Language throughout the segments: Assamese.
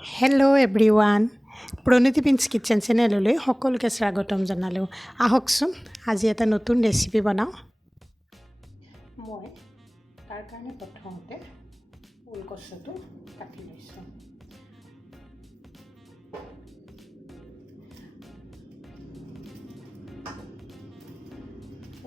Hello' everyone, Pranati pins kitchen চেনেললৈ সকলোকে স্বাগতম জনালোঁ। আহকচোন আজি এটা নতুন ৰেচিপি বনাওঁ। মই তাৰ কাৰণে প্ৰথমতে ওলকচুটো কাটি লৈছোঁ।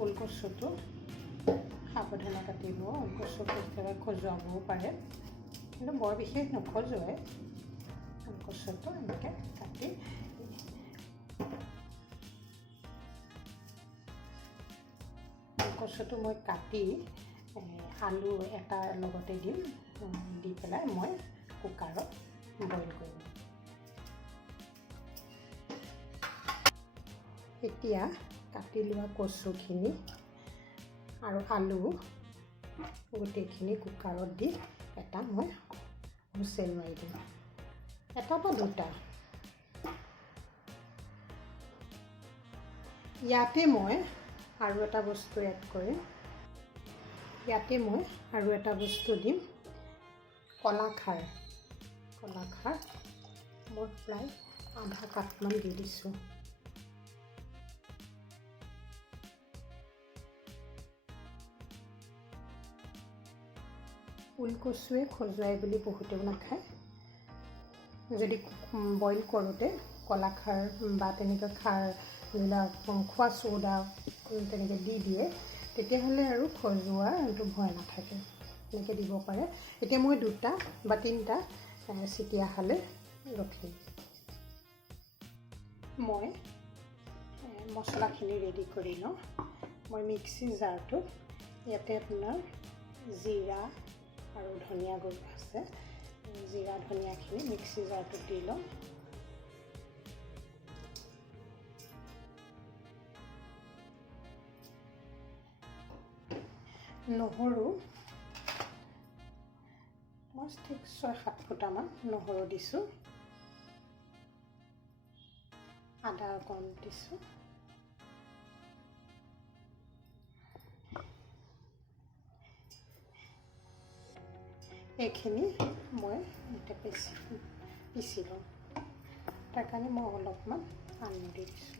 ওলকচুটো সাৱধানে কাটিব। ওলকচুটো কেতিয়াবা খজুৱাবও পাৰে, কিন্তু বৰ বিশেষ নখজুৱাই। ওলকচুটো এনেকৈ কাটি ওলকচুটো মই কাটি আলু এটা লগতে দি পেলাই মই কুকাৰত বইল কৰিম। এতিয়া কাটি লোৱা কচুখিনি আৰু আলু গোটেইখিনি কুকাৰত দি এটা মই হুইচেল মাৰি দিম, এটা বা দুটা। ইয়াতে মই আৰু এটা বস্তু এড কৰিম। ইয়াতে মই আৰু এটা বস্তু দিম, কলাখাৰ। কলাখাৰ মই প্ৰায় আধা কাপমান দি দিছোঁ। ওলকচুৱে খজুৱাই বুলি বহুতেও নাখায়। যদি বইল কৰোঁতে কলাখাৰ বা তেনেকৈ খাৰ খোৱা চ'ডা তেনেকৈ দি দিয়ে, তেতিয়াহ'লে আৰু খজুৱাটো ভয় নাথাকে। এনেকৈ দিব পাৰে। এতিয়া মই 2টা বা 3টা চিটিয়া খালে ৰখিম। মই মছলাখিনি ৰেডি কৰি লওঁ। মই মিক্সি জাৰটোত ইয়াতে আপোনাৰ জিৰা আৰু ধনিয়া গুড়ি আছে। জিৰা ধনিয়াখিনি মিক্সি জাৰটোত দি লওঁ। নহৰু মই ঠিক 6-7 ফুটামান নহৰু দিছোঁ। আদা অকণ দিছোঁ। এইখিনি মই এতিয়া পিচি লওঁ। তাৰ কাৰণে মই অলপমান পানী দি দিছোঁ।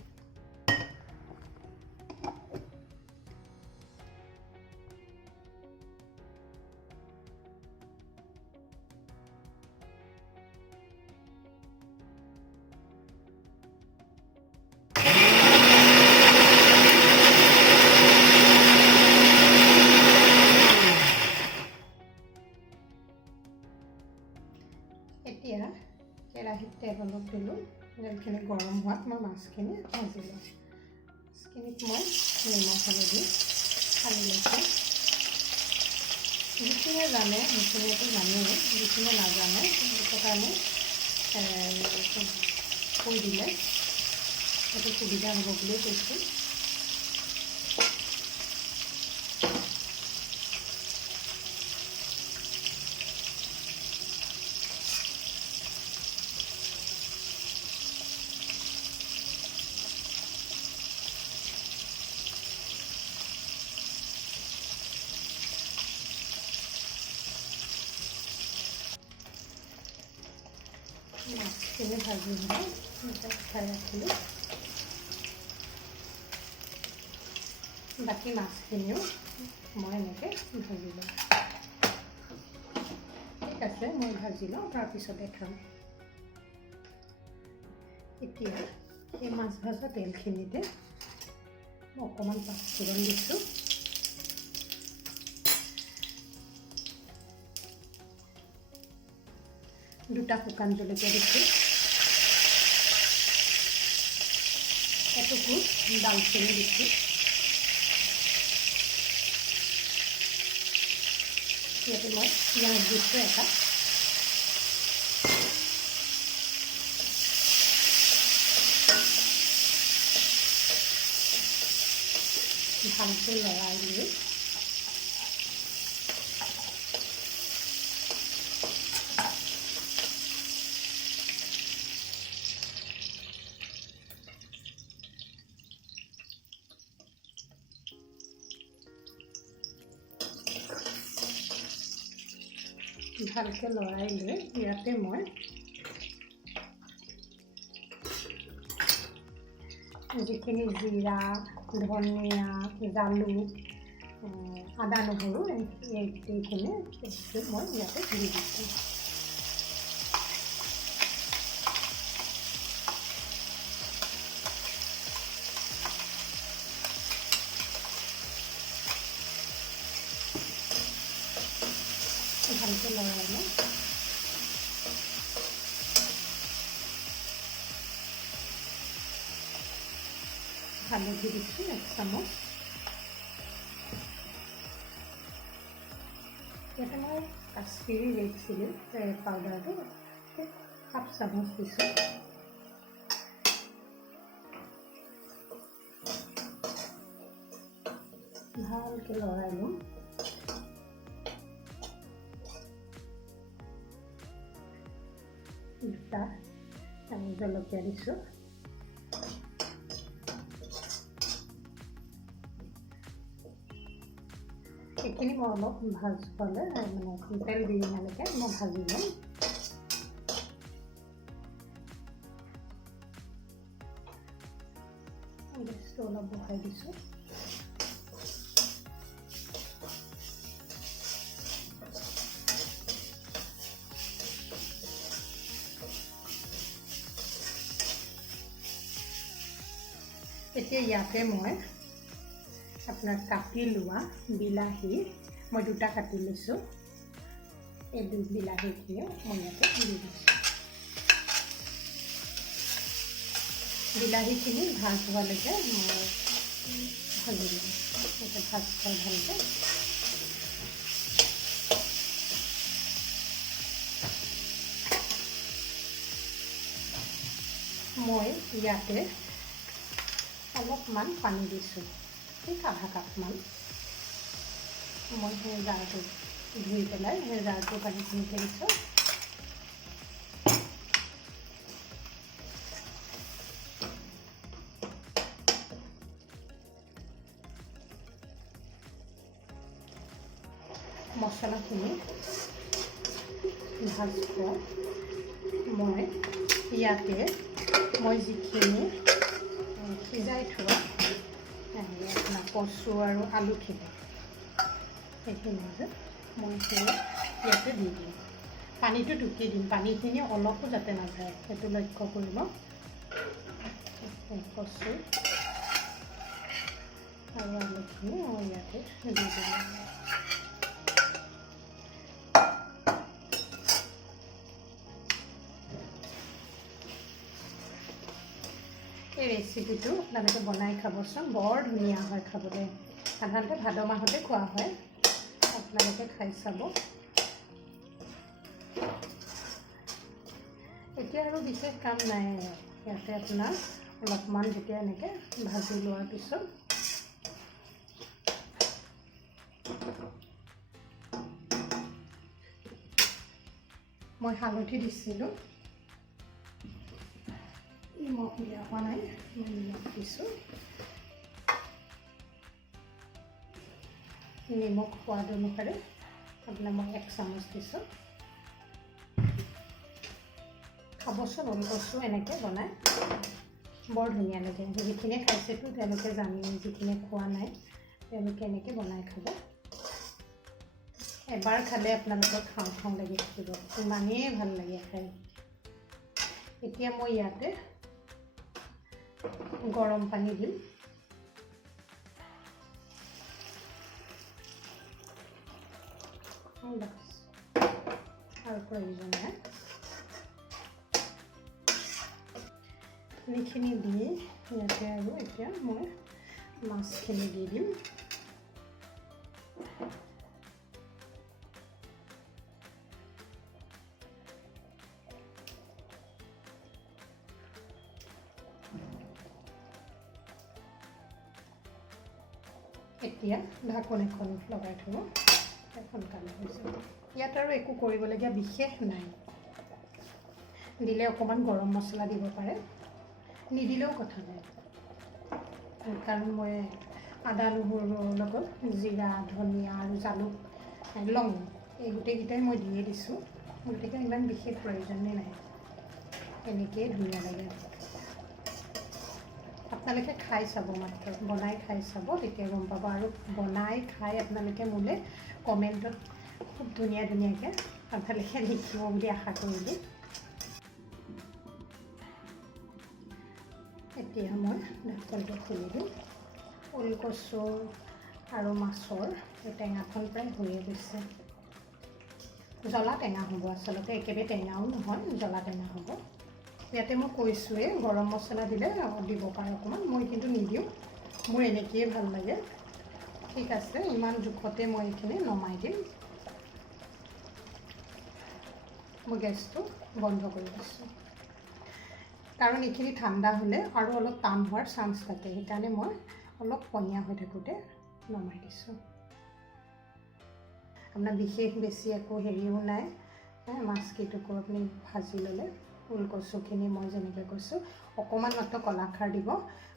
এতিয়া কেৰাহীত তেল অলপ দিলোঁ। তেলখিনি গৰম হোৱাত মই মাছখিনি ভাজি লওঁ। মাছখিনিত মই নিমখ হালধি সানি লৈছোঁ। যিখিনিয়ে জানে সেইখিনিয়েতো জানেই, যিখিনিয়ে নাজানে সেইটো কাৰণে কৈ দিলে সেইটো সুবিধা হ'ব বুলিয়ে কৈছোঁ। মাছখিনি ভাজি লৈ উঠাই ৰাখিলোঁ। বাকী মাছখিনিও মই এনেকৈ ভাজি লওঁ। ঠিক আছে, মই ভাজি লওঁ, তাৰপিছতে খাম। এতিয়া এই মাছ ভাজা তেলখিনিতে মই অকণমান পাঁচফোৰণ দিছোঁ। দুটা শুকান জলকীয়া দিছোঁ। এটুকুৰ দালচেনি দিছোঁ। ইয়াতে মই পিঁয়াজ দিছোঁ এটা। ভালকৈ লৰাই লৈ ইয়াতে মই যিখিনি জিৰা, ধনিয়া, জালুক, আদা নহৰু এইখিনি পেষ্টটো মই ইয়াতে দি দিছোঁ। ভালকৈ লৰাই লওঁ। হালধি দিছোঁ 1 চামুচ। ইয়াতে মই কাশ্মীৰী ৰেড চিলি পাউডাৰটো 1/2 চামুচ দিছোঁ। ভালকৈ লৰাই লওঁ। দুটা জলকীয়া দিছোঁ। এইখিনি মই অলপ ভাজলে তেল বিৰিঙালৈকে মই ভাজি লওঁ। গেছটো অলপ বঢ়াই দিছোঁ। এতিয়া ইয়াতে মই আপোনাৰ কাটি লোৱা বিলাহী মই 2টা কাটি লৈছোঁ। এই বিলাহীখিনিও মই ইয়াতে দি দিছোঁ। বিলাহীখিনি ভাজ হোৱালৈকে মই ভাজি দিম। এতিয়া ভাজ খাই ভালকৈ। মই ইয়াতে অলপমান পানী দিছোঁ, ঠিক 1/2 কাপমান। মই সেই জাৰটো ধুই পেলাই সেই জাৰটো পানীখিনি দিছোঁ। মছলাখিনি ভাজ খোৱা মই ইয়াতে যিখিনি সিজাই থোৱা আপোনাৰ কচু আৰু আলুখিনি সেইখিনি মই ইয়াতে দি দিম। পানীটো টুকি দিম, পানীখিনি অলপো যাতে নাযায় সেইটো লক্ষ্য কৰিব। কচু আৰু আলুখিনি মই ইয়াতে দি দিম। এই ৰেচিপিটো আপোনালোকে বনাই খাবচোন, বৰ ধুনীয়া হয় খাবলৈ। সাধাৰণতে ভাদ মাহতে খোৱা হয়, আপোনালোকে খাই চাব। এতিয়া আৰু বিশেষ কাম নাই। ইয়াতে আপোনাৰ অলপমান যেতিয়া এনেকৈ ভাজি লোৱাৰ পিছত মই হালধি দিছিলোঁ, নিমখ দিয়া হোৱা নাই, মই নিমখ দিছোঁ। নিমখ সোৱাদ অনুসাৰে আপোনাৰ মই 1 চামুচ দিছোঁ। খাবচোন, ওলকচু এনেকৈ বনাই বৰ ধুনীয়া লাগে। যিখিনিয়ে খাইছেতো তেওঁলোকে জানি, যিখিনিয়ে খোৱা নাই তেওঁলোকে এনেকৈ বনাই খাব। এবাৰ খালে আপোনালোকৰ খাওঁ খাওঁ লাগি থাকিব, ইমানেই ভাল লাগে খাই। এতিয়া মই ইয়াতে গৰম পানী দিম। আৰু প্ৰয়োজন নাই। এইখিনি দি ইয়াতে আৰু এতিয়া মই মাছখিনি দি দিম। এতিয়া ঢাকোন এখন লগাই থ'ব, সোনকালে হৈ যাব। ইয়াত আৰু একো কৰিবলগীয়া বিশেষ নাই। দিলে অকণমান গৰম মছলা দিব পাৰে, নিদিলেও কথা নাই, কাৰণ মই আদা নহৰুৰ লগত জিৰা, ধনিয়া আৰু জালুক, লং এই গোটেইকেইটাই মই দিয়ে দিছোঁ। গতিকে ইমান বিশেষ প্ৰয়োজনেই নাই, এনেকৈয়ে ধুনীয়া লাগে। আপোনালোকে খাই চাব, মাত্ৰ বনাই খাই চাব, তেতিয়া গম পাব। আৰু বনাই খাই আপোনালোকে মোলৈ কমেণ্টত খুব ধুনীয়াকৈ আপোনালোকে লিখিব বুলি আশা কৰিলোঁ। এতিয়া মই ঢাকনটো খুলি দিম। ওলকচু আৰু মাছৰ এই টেঙাখন প্ৰায় হৈয়ে গৈছে। জ্বলা টেঙা হ'ব আচলতে, একেবাৰে টেঙাও নহয়, জ্বলা টেঙা হ'ব। ইয়াতে মই কৈছোঁৱেই গৰম মছলা দিলে দিব পাৰে অকণমান, মই কিন্তু নিদিওঁ, মোৰ এনেকৈয়ে ভাল লাগে। ঠিক আছে, ইমান জোখতে মই এইখিনি নমাই দিম। মই গেছটো বন্ধ কৰি দিছোঁ, কাৰণ এইখিনি ঠাণ্ডা হ'লে আৰু অলপ টান হোৱাৰ চান্স থাকে, সেইকাৰণে মই অলপ পনীয়া হৈ থাকোঁতে নমাই দিছোঁ। আপোনাৰ বিশেষ বেছি একো হেৰিও নাই, মাছকেইটুকু আপুনি ভাজি ল'লে। ওলকচুখিনি মই যেনেকৈ কৈছোঁ, অকণমান মাত্ৰ কলাখাৰ দিব।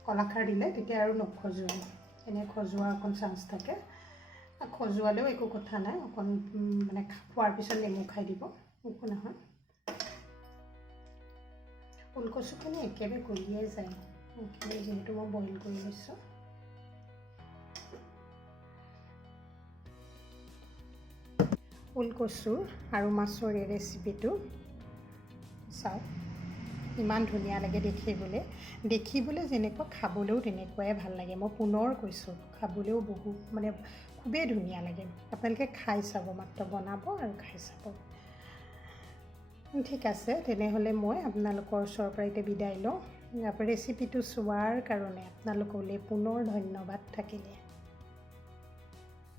কলাখাৰ দিলে তেতিয়া আৰু নখজুৱাই, এনেই খজুৱাৰ অকণ চান্স থাকে। খজুৱালেও একো কথা নাই, অকণ মানে খোৱাৰ পিছত নেমু খাই দিব, একো নহয়। ওলকচুখিনি একেবাৰে গলিয়ে যায়, এইখিনি যিহেতু মই বইল কৰি লৈছোঁ। ওলকচু আৰু মাছৰ এই ৰেচিপিটো চাওক, ইমান ধুনীয়া লাগে দেখিবলৈ যেনেকুৱা, খাবলৈও তেনেকুৱাই ভাল লাগে। মই পুনৰ কৈছোঁ, খাবলৈও বহুত মানে খুবেই ধুনীয়া লাগে। আপোনালোকে খাই চাব, মাত্ৰ বনাব আৰু খাই চাব। ঠিক আছে, তেনেহ'লে মই আপোনালোকৰ ওচৰৰ পৰা এতিয়া বিদায় লওঁ। ৰেচিপিটো চোৱাৰ কাৰণে আপোনালোকলৈ পুনৰ ধন্যবাদ থাকিলে।